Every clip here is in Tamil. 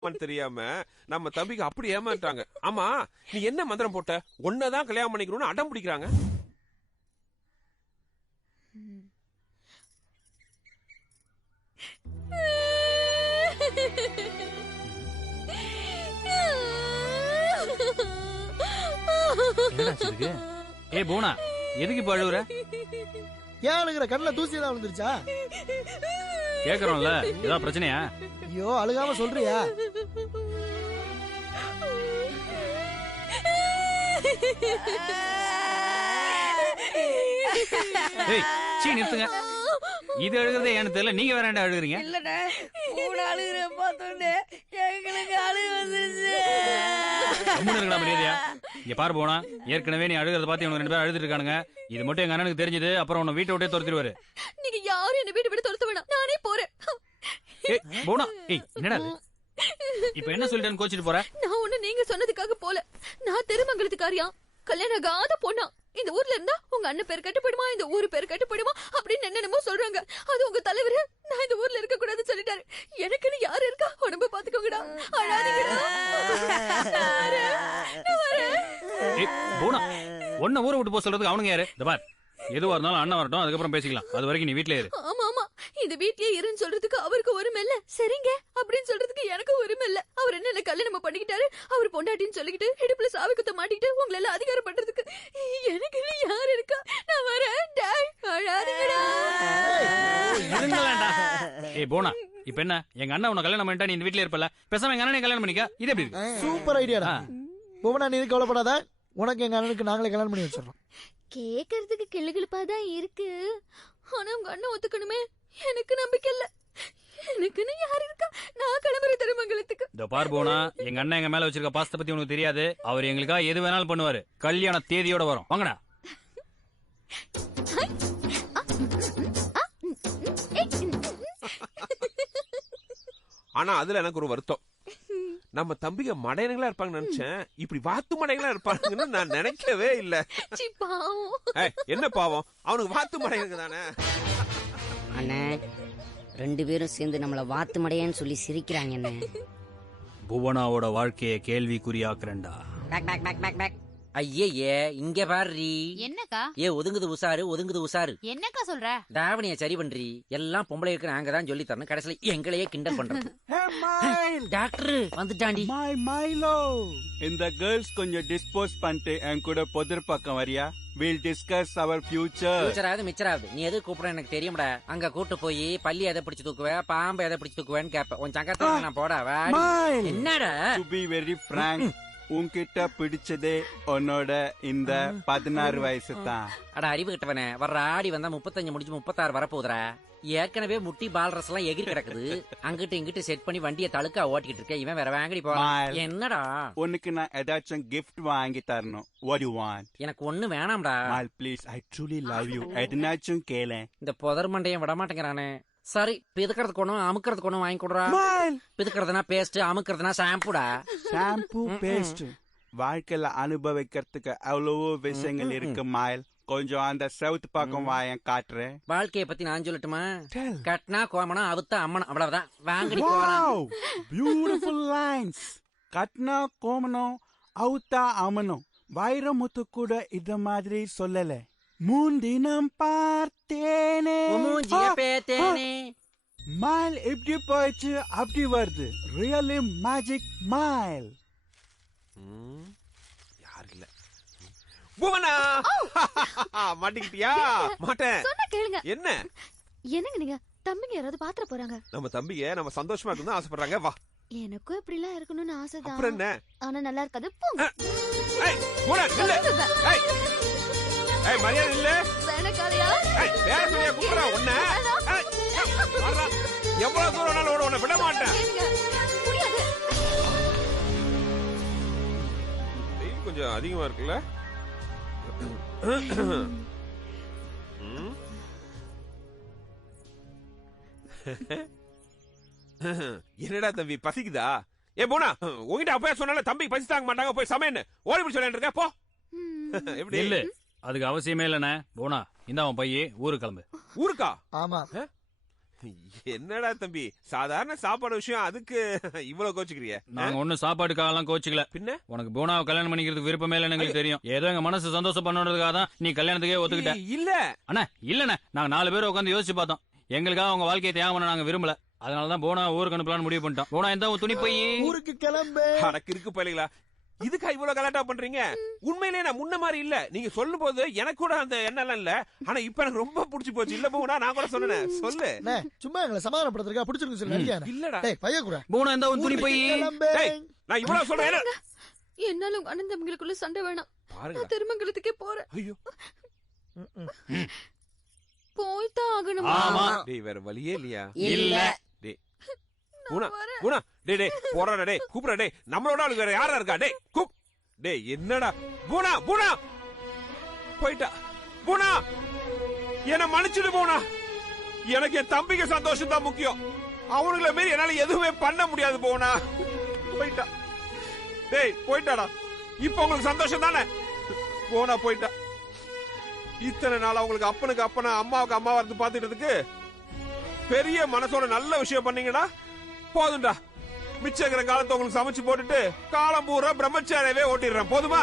தெரியாம நம்ம தம்பிக்கு அப்படி ஏமாட்டாங்க. ஆமா, நீ என்ன மந்திரம் போட்ட? ஒன்னதான் கல்யாணம் பண்ணிக்கணும்னு அடம் பிடிக்கிறாங்க. ஏ போனா, எதுக்கு இப்ப அழுகுற? ஏன் அழுகுற? கண்ணுல தூசி ஏதாவது விழுந்துருச்சா? கேக்குறோம்ல, ஏதாவது பிரச்சனையா? ஐயோ, அழுகாம சொல்றியா? ஏய், சீ நிறுத்துங்க. இது அழுகுறதே ஏன்னு தெரியல, நீங்க வேற என்ன அழுகுறீங்க? இல்லண்ணே, மூணு அழுகுற பார்த்தோன்னே எங்களுக்கு அழுகு வந்துருச்சு. மரியாதையா இங்க பாரு போனா, ஏற்கனவே நீ அழுகிறத பார்த்து இவங்க 2 பேரும் அழுதுட்டு இருக்கானுங்க. இது மட்டும் எங்க அண்ணனுக்கு தெரிஞ்சது, அப்புறம் உன்னை வீட்டை விட்டே துரத்திடுவாரு. நீங்க யாரும் என்ன வீட்டை விட்டு துரத்த வேணாம், நானே போறேன். ஏய் போனா, ஏய் என்னடா இப்ப என்ன சொல்லிட்டேன்னு கோச்சிட்டு போற? நான் ஒண்ணு நீங்க சொன்னதுக்காக போல. நான் திருமங்கலத்துக்காரியா, கல்யாணம் ஆகாத பொண்ணா. இந்த ஊர்ல இருந்தா உங்க அண்ணன் பேர் கட்டுப்படுமா, இந்த ஊரு பேர் கட்டுப்படுமா அப்படின்னு என்னென்னமோ சொல்றாங்க. அது உங்க தலைவர் நான் இந்த ஊர்ல இருக்க கூடாதுன்னு சொல்லிட்டாரு. எனக்குன்னு யாரு இருக்கா? உடம்பு பாத்துக்கோங்கடா, அழாதீங்கடா. ஏய் போனா, உன்னை ஊரை விட்டு போக சொல்றதுக்கு அவனுங்க யாரு? இந்த பார், எதுவா இருந்தாலும் அண்ணன் வரட்டும், அதுக்கப்புறம் பேசிக்கலாம். அது வரைக்கும் நீ வீட்லயே இரு. ஆமா ஆமா, இந்த வீட்லயே இருன்னு சொல்றதுக்கு அவருக்கு உரிமை இல்ல, சரிங்க அப்படின்னு சொல்றதுக்கு எனக்கு உரிமை இல்ல. அவர் என்ன கல்யாணம் பண்ணிக்கிட்டாரு, அவர் பொண்டாட்டின்னு சொல்லிக்கிட்டு இடுப்புல சாவி குத்த மாட்டிக்கிட்டு உங்களை எல்லாம் அதிகாரம் பண்றதுக்கு எனக்கு யாரு இருக்கா? நான் வரேன். அழாதீங்கடா. ஏய் போனா, இப்ப என்ன, எங்க அண்ணன் உன்னை கல்யாணம் பண்ணிட்டா நீ இந்த வீட்லயே இருப்பல, பேசாம எங்க அண்ணனை கல்யாணம் பண்ணிக்க. இது எப்படி இருக்கு? சூப்பர் ஐடியாடா. புவனா, நீ கவலைப்படாத, உனக்கு எங்க அண்ணனுக்கு நாங்களே கல்யாணம் பண்ணி வச்சிடறோம். கேக்குறதுக்கு கிளுகிளுப்பாதான் இருக்கு, ஆனா உங்க அண்ணன் ஒத்துக்கணுமே. எனக்கு நம்பிக்கை இல்ல. எனக்குன்னு யாரு இருக்கா? நான் கிளம்புற திருமங்கலத்துக்கு. இந்த பார் போனா, எங்க அண்ணன் எங்க மேல வச்சிருக்க பாசத்தை பத்தி உனக்கு தெரியாது. அவர் எங்களுக்காக எது வேணாலும் பண்ணுவாரு. கல்யாண தேதியோட வரும். வாங்கடா. ஆனா அதுல எனக்கு ஒரு வருத்தம். நம்ம தம்பிங்க மடையனுங்களா இருப்பாங்கன்னு நினைச்சேன். இப்படி வாத்து மடையங்களா இருப்பாங்கன்னு நான் நினைக்கவே இல்ல. என்ன பாவம், அவனுக்கு வாத்து மடையனுங்க தானே. அண்ணே, 2 பேரும் சேர்ந்து நம்மள வாத்து மடையன்னு சொல்லி சிரிக்கிறாங்க. என்ன புவனாவோட வாழ்க்கைய கேள்விக்குறியாக்குறேன்டா. ஐயே, இங்க பாரு. என்னக்கா? ஒதுங்குது உசாரு, ஒதுங்குது உசாரு. என்னக்கா சொல்ற? தாவணிய சரி பண்றி. எல்லாம் பொம்பளை இருக்கு, நாங்க தான் சொல்லி தரணும். கடைசியில எங்களையே கிண்டல் பண்றது. டாக்டர் வந்துட்டாண்டி. மைலோ, இந்த கேர்ள்ஸ் கொஞ்சம் டிஸ்போஸ் பண்ணிட்டு என் கூட பொதுர் பக்கம் வரியா? We'll discuss our future. ஃபியூச்சராவது மிச்சராவது. நீ எது கூப்பிட எனக்கு தெரியும்டா. அங்க கூட்டு போய் பள்ளி எதை பிடிச்சு தூக்குவே, பாம்பு எதை பிடிச்சு தூக்குவேன்னு கேப்ப. உன் சங்கத்தை நான் போடா. என்னடா? To be very frank, உன்கிட்ட பிடிச்சதே உன்னோட இந்த 16 வயசு தான். அட அறிவு கிட்டவனே, வர்ற ஆடி வந்தா 35 முடிச்சு 36 வரப்போகுதுரா. ஏற்கனவே முட்டி பால்ரஸ் எல்லாம் எகிரி கிடக்குது. அங்கிட்டு இங்கிட்டு செட் பண்ணி வண்டியை தழுக்கா ஓட்டிக்கிட்டு இருக்க. இவன் வேற வாங்கடி போறான். என்னடா? உனக்கு நான் ஏதாச்சும் கிஃப்ட் வாங்கி தரணும். What you want? எனக்கு ஒண்ணு வேணாம்டா. Please, I truly love you. எதுனாச்சும் கேளேன். இந்த புதர் மண்டையும் விட மாட்டேங்கிறானே. சரி, பிதுக்கிறதுக்கு ஒண்ணும் அமுக்கிறதுக்கு ஒண்ணும் வாங்கி கொடுறா. பிதுக்கிறதுனா பேஸ்ட், அமுக்கிறதுனா ஷாம்புடா. Shampoo, paste. வாழ்க்கையில அனுபவிக்கிறதுக்கு அவ்வளவோ விஷயங்கள் இருக்கு மாயில். கொஞ்சம் அந்த சவுத் பக்கம் வாயன் காட்டுறேன். வாழ்க்கைய பத்தி நான் சொல்லட்டுமா? கட்னா கோமனம், அவுத்தா அம்மனம், அவ்வளவுதான். வாங்கடி போலாம். Beautiful lines. கட்னா கோமனம், அவுத்தா அம்மனம். வைரமுத்து கூட இத மாதிரி சொல்லல. முன்தினம் பார்த்தேனே மைல் எப்படி போயிடுச்சு அப்படி வருது. Really magic mile. யாரு இல்ல. புவனா மாட்டிக்கிட்டியா? மாட்டேன். சொன்னா கேளுங்க. என்ன என்னங்க நீங்க? தம்பிங்க யாராவது பாத்திர போறாங்க. நம்ம தம்பிங்க நம்ம சந்தோஷமா இருக்கணும் ஆசைப்படுறாங்க. வா. எனக்கும் இப்படி எல்லாம் இருக்கணும்னு ஆசைதான். அப்புறம் என்ன? ஆனா நல்லா இருக்காது. போங்க. மரியாதை இல்ல. வேணக்காலையா? வேற சொல்லியா கூப்பிடா உன்ன. எவ்வளவு தூரம் வேணாலும் ஓட, உன்னை விட மாட்டேன். கொஞ்சம் அதிகமா இருக்குல்ல? என்னடா தம்பி பசிக்குதா? ஏ போனா, உங்ககிட்ட அப்பவே சொன்னால தம்பி பசி தாங்க மாட்டாங்க, போய் சமையன்னு ஓடி போய் சொல்லிட்டு இருக்க. போ. எப்படி இல்ல, அதுக்கு அவசியமே இல்லண்ணே. போனா இந்த அவன் பையே ஊருக்கு கிளம்பு. ஊருக்கா? ஆமா. என்னடா தம்பி சாதாரண சாப்பாடு விஷயம் அதுக்கு இவ்வளவு கோச்சுக்கிறிய? நாங்க ஒண்ணும் சாப்பாடுக்காக கோச்சிக்கல. பின்ன உனக்கு போனாவை கல்யாணம் பண்ணிக்கிறதுக்கு விருப்பமே இல்லைன்னு எங்களுக்கு தெரியும். ஏதோ எங்க மனசு சந்தோஷம் பண்ணணுன்றதுக்காக தான் நீ கல்யாணத்துக்கே ஒத்துக்கிட்ட. இல்ல அண்ணா இல்லண்ணே, நாங்க 4 பேர் உட்காந்து யோசிச்சு பார்த்தோம். எங்களுக்காக அவங்க வாழ்க்கையை தியாகம் பண்ண நாங்க விரும்பல. அதனாலதான் போனா ஊருக்கு அனுப்பலாம்னு முடிவு பண்ணிட்டோம். போனா எந்த துணி போய் ஊருக்கு கிளம்பு. அடக்கு இருக்கு பையங்களா, இதுக்கா இவ்வளவு கலாட்டா பண்றீங்க? உண்மையிலே நான் முன்ன மாதிரி இல்ல. நீங்க சொல்லும் போது எனக்கு கூட அந்த எண்ணம் இல்ல. ஆனா இப்ப எனக்கு ரொம்ப பிடிச்சு போச்சு. இல்ல போனா நான் கூட சொன்னேன். சொல்லு. சும்மா எங்களை சமாதானப்படுத்துறதுக்கா பிடிச்சிருக்கு சொல்லு. இல்லடா பைய கூட போனா எந்த துணி போய் நான் இவ்வளவு சொல்றேன். என்னால உங்க அண்ணன் தம்பிகளுக்குள்ள சண்டை வேணாம். நான் திருமங்கலத்துக்கே போறேன். ஐயோ போய்தான் ஆகணும். டேய் வேற வழியே இல்லையா? இல்ல டேய் பூனா டேய் போறடா டேய் கூப்பிடா டேய். நம்மளோட ஆளு வேற யாரா இருக்கா? டேய் கூப். டேய் என்னடா பூனா போயிட்டா. பூனா என்ன மன்னிச்சிடு பூனா. எனக்கு என் தம்பிக்கு சந்தோஷம் தான் முக்கியம். அவனுங்களை மீறி என்னால எதுவுமே பண்ண முடியாது பூனா. போயிட்டா. டேய் போயிட்டாடா. இப்ப உங்களுக்கு சந்தோஷம் தானே? பூனா போயிட்டா. இத்தனை நாள் அவங்களுக்கு அப்பனுக்கு அப்பனா அம்மாவுக்கு அம்மாவா இருந்து பாத்துட்டதுக்கு பெரிய மனசோட நல்ல விஷயம் பண்ணீங்கடா. போதும்டா. மிச்சங்கிற காலத்தை உங்களுக்கு சமைச்சு போட்டுட்டு காலம் பூரா பிரம்மச்சாரியவே ஓட்டிடுறேன். போதுமா?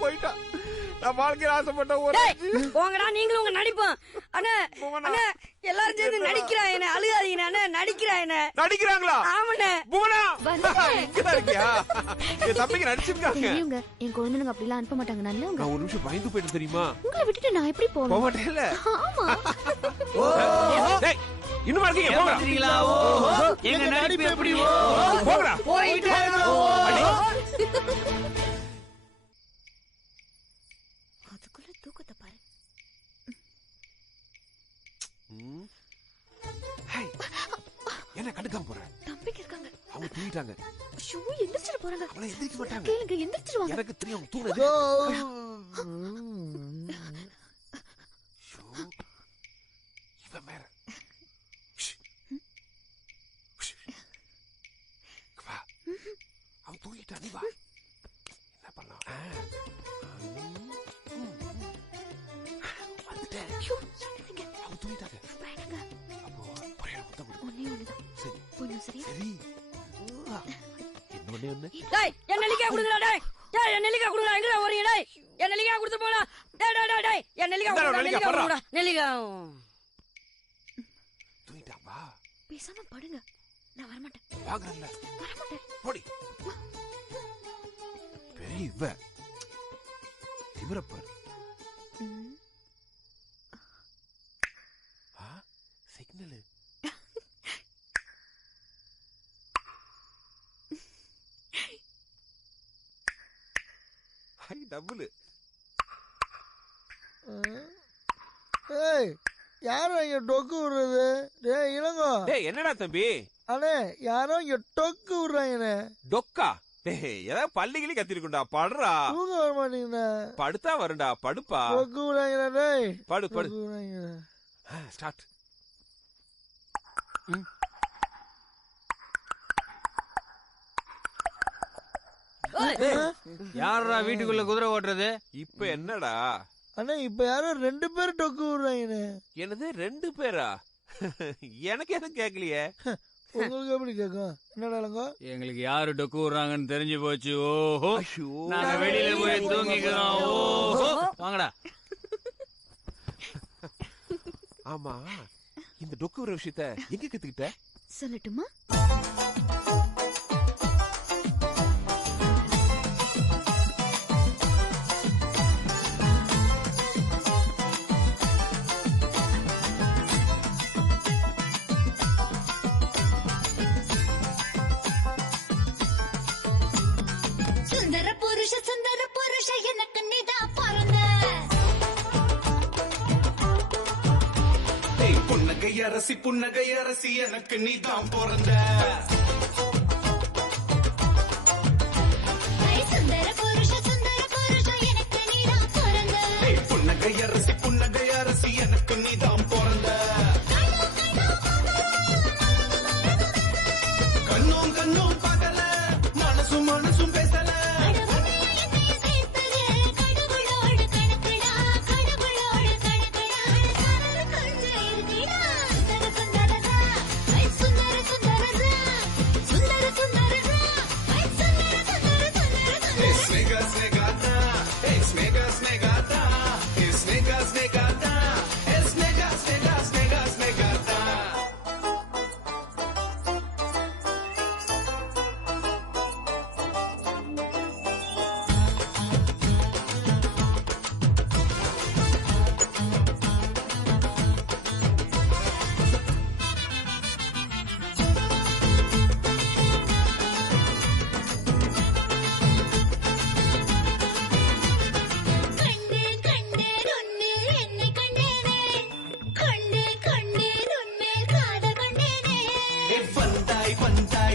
போயிட்டா. நான் வாழ்க்கையில் ஆசைப்பட்ட ஒரு போங்கடா நீங்களும் உங்க நடிப்போம். அண்ணா எல்லாரும் சேர்ந்து நடிக்கிறாங்க. அழுகாதீங்க அண்ணா. நடிக்கிறாங்க. நடிக்கிறாங்களா? ஆமாண்ணே. பூனா இங்கதான் இருக்கியா? என் தம்பிக்கு நடிச்சிருக்காங்க. தெரியுங்க, என் குழந்தைங்க அப்படிலாம் அனுப்ப மாட்டாங்க. நல்லவங்க. நான் ஒரு நிமிஷம் பயந்து போயிட்டு தெரியுமா? உங்களை விட்டுட்டு நான் எப்படி போவேன்? போக மாட்டேன்ல. ஆமா. டேய் இன்னும் இருக்கீங்க. போங்கடா. எங்க நடிப்பு எப்படி போங்கடா. அதுக்குள்ள தூக்கத்தை பாரு. என்ன கண்டுக்காம போற? தம்பிக்கு இருக்காங்க. அவங்க தூங்கிட்டாங்க. ஷூ எந்திரிச்சிட்டு போறாங்க. அவளை எந்திரிக்க மாட்டாங்க. கேளுங்க, எந்திரிச்சிருவாங்க. எனக்கு தெரியும் அவங்க தூங்குறது. இவன் வேற. வா. அவன் தூங்கிட்டா. நீ வா. என்ன பண்ணலாம்? வந்துட்டேன். அவன் தூங்கிட்டாங்க. வேணாங்க. அப்போ ஒரே முத்தம் கொடு. ஒண்ணே ஒண்ணுதான். சரி பொண்ணு சரியா? சரி. இன்னொன்னே ஒண்ணு. டேய் என் நெல்லிக்காய் கொடுங்கடா. டேய் என் நெல்லிக்காய் கொடுங்கடா. எங்கடா ஓடுறீங்க? டேய் என் நெல்லிக்காய் கொடுத்து போடா. டேய் என் நெல்லிக்காய் கொடுங்கடா. நெல்லிக்காய் தூங்கிட்டான். வா. பேசாம படுங்க. நான் வரமாட்டேன். வாங்கறல்ல. வரமாட்டேன். போடி. பெரிய இவ. திமிரப்பர். சிக்னல். High double. ஏய் யாரும் இங்க டொக்கு விடுறது? டேய் இளங்கோ. டேய் என்னடா தம்பி? அண்ணே யாரோ இங்க டொக்கு விடுறாங்கண்ணே. டொக்கா? டேய் ஏதாவது பள்ளிகளி கத்திருக்குண்டா. படுறா. தூங்க வர மாட்டீங்கண்ணா. படுத்தா வருண்டா. படுப்பா. டொக்கு விடுறாங்கண்ணா. டேய் படு படு. டொக்கு விடுறாங்கண்ணா. ஸ்டார்ட். யாரா வீட்டுக்குள்ள குதிரை ஓட்டுறது? இப்ப என்னடா? அண்ணா இப்ப யாரோ 2 பேர் டொக்கு விடுறாங்கண்ணே. என்னது 2 பேரா? எனக்கு எதுவும் கேட்கலையே. உங்களுக்கு எப்படி கேட்கும்? என்னடா இளங்கோ? எங்களுக்கு யாரு டொக்கு விடுறாங்கன்னு தெரிஞ்சு போச்சு. ஓஹோ ஐயோ. நாங்க வெளியில போய் தூங்கிக்கிறோம். ஓஹோ வாங்கடா. ஆமா இந்த டொக்கு வர விஷயத்த எங்க கத்துக்கிட்ட? சொல்லட்டுமா? சுந்தர புருஷ எனக்கு நீதான் பிறந்த. புன்னகை அரசி எனக்கு நீதான் பிறந்த. சுந்தர புருஷ எனக்கு நீதான் பிறந்த. புன்னகை அரசி எனக்கு நீதான் பிறந்த. கண்ணும் பகல மனசும் பேசல. கடவுளோடு கணக்கடா.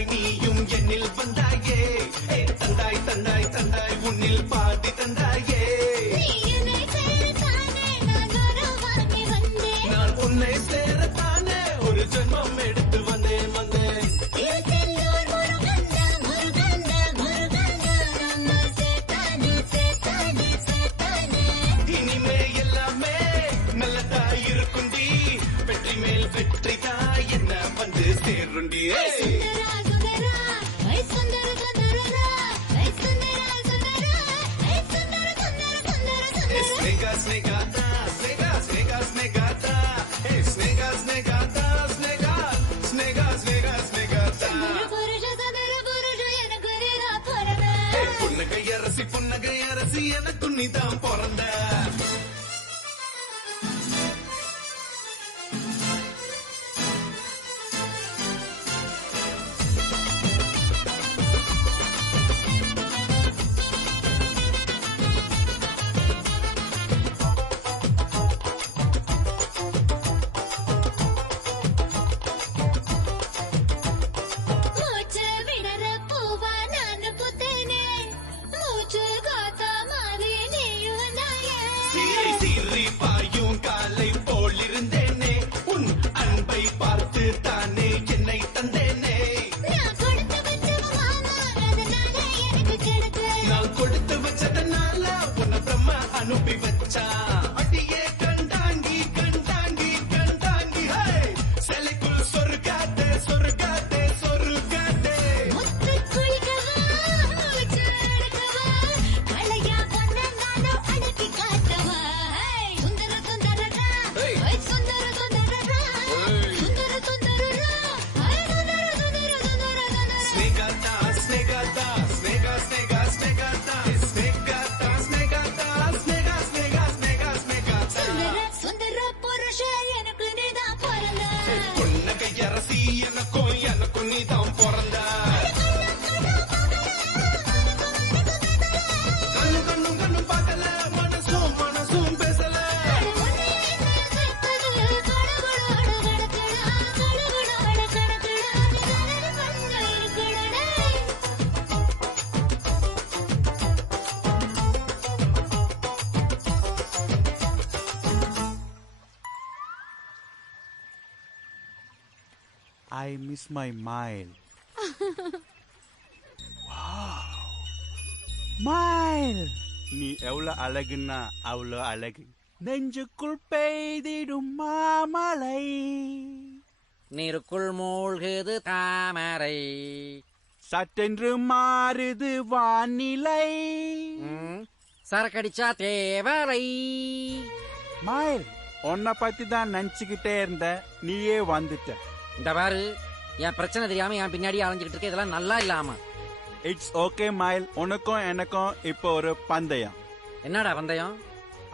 தந்தாய் நீயும் என்னில் வந்தாயே தந்தாய் தந்தாய் தந்தாய் உன்னில் பாதி தந்தாயே நீ என்னை சேரத்தானே நான் வரவாகி வந்தேன் நான் உன்னை சேரத்தானே ஒரு ஜென்மம் எடுத்து வந்தேன் வந்தேன் திருச்செந்தூர் முருகந்தா முருகந்தா முருகந்தா நம்ம சேத்தானே சேத்தானே சேத்தானே இனிமே எல்லாமே நல்லதா இருக்குண்டி வெற்றி மேல் வெற்றி தாய் என்ன வந்து சேருண்டி சுந்தரா சுந்தரா ஐ சுந்தர சுந்தரா ஐ சுந்தரா சுந்தரா ஐ சுந்தர சுந்தர சுந்தர சுந்தர ஸ்னேகா ஸ்னேகாதா ஸ்னேகா ஸ்னேகா ஸ்னேகாதா ஸ்னேகா ஸ்னேகாதா ஸ்னேகா ஸ்னேகா ஸ்னேகா ஸ்னேகாதா சதர புருஷ எனக்கு நீதான் பிறந்த புன்னகை அரசி எனக்கு நீதான் பிறந்த மூச்சு விடற பூவா நான் புத்தேனே மூச்சு காத்தா மாறி நீயும் வந்தாயே சீறி சீறி பாயும் காலை போல் இருந்தேனே உன் அன்பை பார்த்து தானே என்னை தந்தேனே நான் கொடுத்து வச்ச மாமா அதனால எனக்கு கிடைச்ச நான் கொடுத்து வச்சதனால உன்னை பிரம்ம அனுப்பி வச்சா அடியே கண்டாங்கி கண்டாங்கி கண்டாங்கி ஹே சிலைக்குள் சொருகாதே சொருகாதே சொருகாதே முத்து குளிக்கவா மூச்சு எடுக்கவா கலையா பொண்ண நானும் அடக்கி காட்டவா சுந்தர சுந்தரரா ஐ சுந்தர சுந்தரரா சுந்தர சுந்தரரா ஐ சுந்தர சுந்தர சுந்தர ஸ்னேகாதா ஸ்னேகாதா ஸ்னேகா ஸ்னேகா ஸ்னேகாதா ஸ்னேகாதா ஸ்னேகாதா ஸ்னேகா ஸ்னேகா ஸ்னேகா ஸ்னேகாதா சுந்தர சுந்தர புருஷ எனக்கு நீதான் பிறந்த புன்னகை அரசி எனக்கும் நீதான் பிறந்த கண்ணும் கண்ணும் பார்க்கல மனசும் மனசும் பேசல I miss my mile. Mile! நீ எவ்வளவு அழகுன்னா அவ்வளோ அழகு நெஞ்சுக்குள் பெய்திடும் மாமலை நீருக்குள் மூழ்குது தாமரை சட்டென்று மாறுது வானிலை சரக்கடிச்சா தேவரை மயில் உன்னை பத்தி தான் நினைச்சுக்கிட்டே இருந்த நீயே வந்துட்ட இந்த பாரு என் பிரச்சனை தெரியாம என் பின்னாடி அலைஞ்சுக்கிட்டு இருக்க இதெல்லாம் நல்லா இல்லாம இட்ஸ் ஓகே மயில் உனக்கும் எனக்கும் இப்போ ஒரு பந்தயம் என்னடா பந்தயம்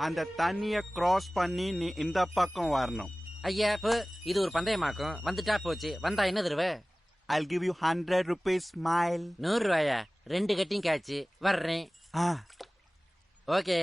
அந்த தண்ணிய கிராஸ் பண்ணி நீ இந்த பக்கம் வரணும் ஐயா இப்போ இது ஒரு பந்தயமாக்கும் வந்துட்டா போச்சு வந்தா என்ன தருவ I'll give you 100 rupees mile 100 ரூபாயா 2 கட்டிங் காய்ச்சி வர்றேன் ஆ ஓகே